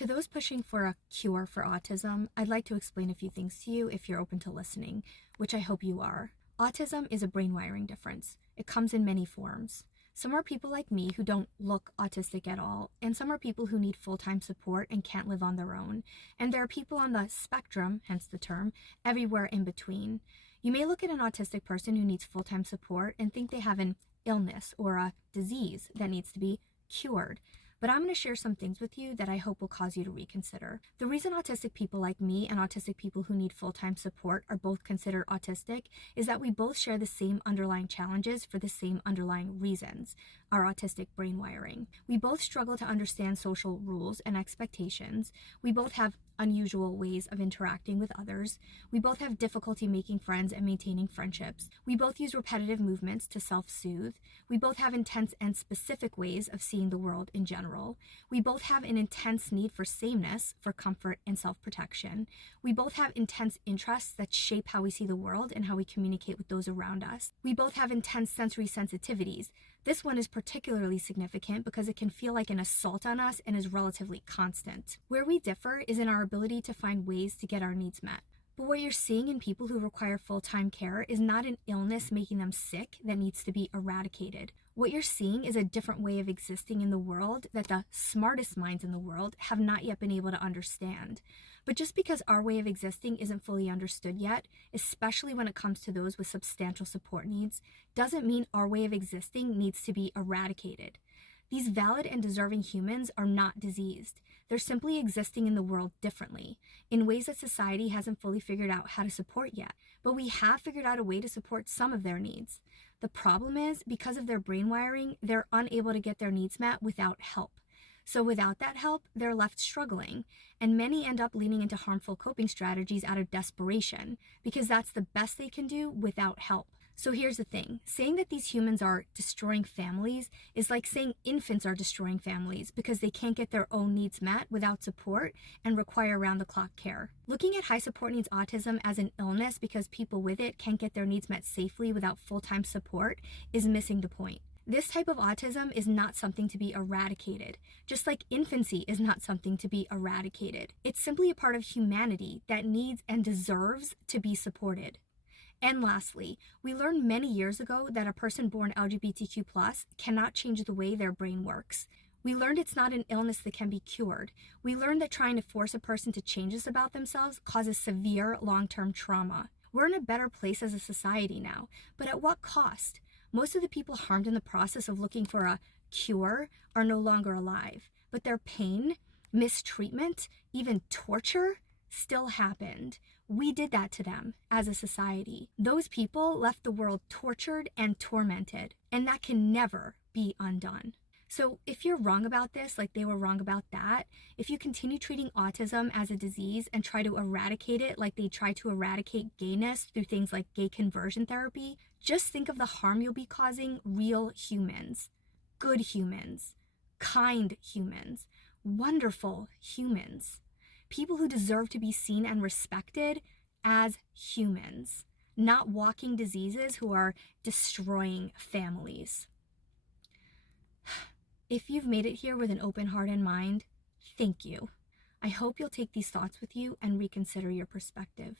To those pushing for a cure for autism, I'd like to explain a few things to you if you're open to listening, which I hope you are. Autism is a brain wiring difference. It comes in many forms. Some are people like me who don't look autistic at all, and some are people who need full-time support and can't live on their own. And there are people on the spectrum, hence the term, everywhere in between. You may look at an autistic person who needs full-time support and think they have an illness or a disease that needs to be cured. But I'm going to share some things with you that I hope will cause you to reconsider. The reason autistic people like me and autistic people who need full-time support are both considered autistic is that we both share the same underlying challenges for the same underlying reasons, our autistic brain wiring. We both struggle to understand social rules and expectations. We both have unusual ways of interacting with others. We both have difficulty making friends and maintaining friendships. We both use repetitive movements to self-soothe. We both have intense and specific ways of seeing the world in general. We both have an intense need for sameness, for comfort and self-protection. We both have intense interests that shape how we see the world and how we communicate with those around us. We both have intense sensory sensitivities. This one is particularly significant because it can feel like an assault on us and is relatively constant. Where we differ is in our ability to find ways to get our needs met. But what you're seeing in people who require full-time care is not an illness making them sick that needs to be eradicated. What you're seeing is a different way of existing in the world that the smartest minds in the world have not yet been able to understand. But just because our way of existing isn't fully understood yet, especially when it comes to those with substantial support needs, doesn't mean our way of existing needs to be eradicated. These valid and deserving humans are not diseased. They're simply existing in the world differently, in ways that society hasn't fully figured out how to support yet. But we have figured out a way to support some of their needs. The problem is, because of their brain wiring, they're unable to get their needs met without help. So without that help, they're left struggling, and many end up leaning into harmful coping strategies out of desperation, because that's the best they can do without help. So here's the thing, saying that these humans are destroying families is like saying infants are destroying families because they can't get their own needs met without support and require round-the-clock care. Looking at high support needs autism as an illness because people with it can't get their needs met safely without full-time support is missing the point. This type of autism is not something to be eradicated, just like infancy is not something to be eradicated. It's simply a part of humanity that needs and deserves to be supported. And lastly, we learned many years ago that a person born LGBTQ+ cannot change the way their brain works. We learned it's not an illness that can be cured. We learned that trying to force a person to change this about themselves causes severe long-term trauma. We're in a better place as a society now, but at what cost? Most of the people harmed in the process of looking for a cure are no longer alive, but their pain, mistreatment, even torture still happened. We did that to them as a society. Those people left the world tortured and tormented, and that can never be undone. So if you're wrong about this, like they were wrong about that, if you continue treating autism as a disease and try to eradicate it like they try to eradicate gayness through things like gay conversion therapy, just think of the harm you'll be causing real humans, good humans, kind humans, wonderful humans. People who deserve to be seen and respected as humans, not walking diseases who are destroying families. If you've made it here with an open heart and mind, thank you. I hope you'll take these thoughts with you and reconsider your perspective.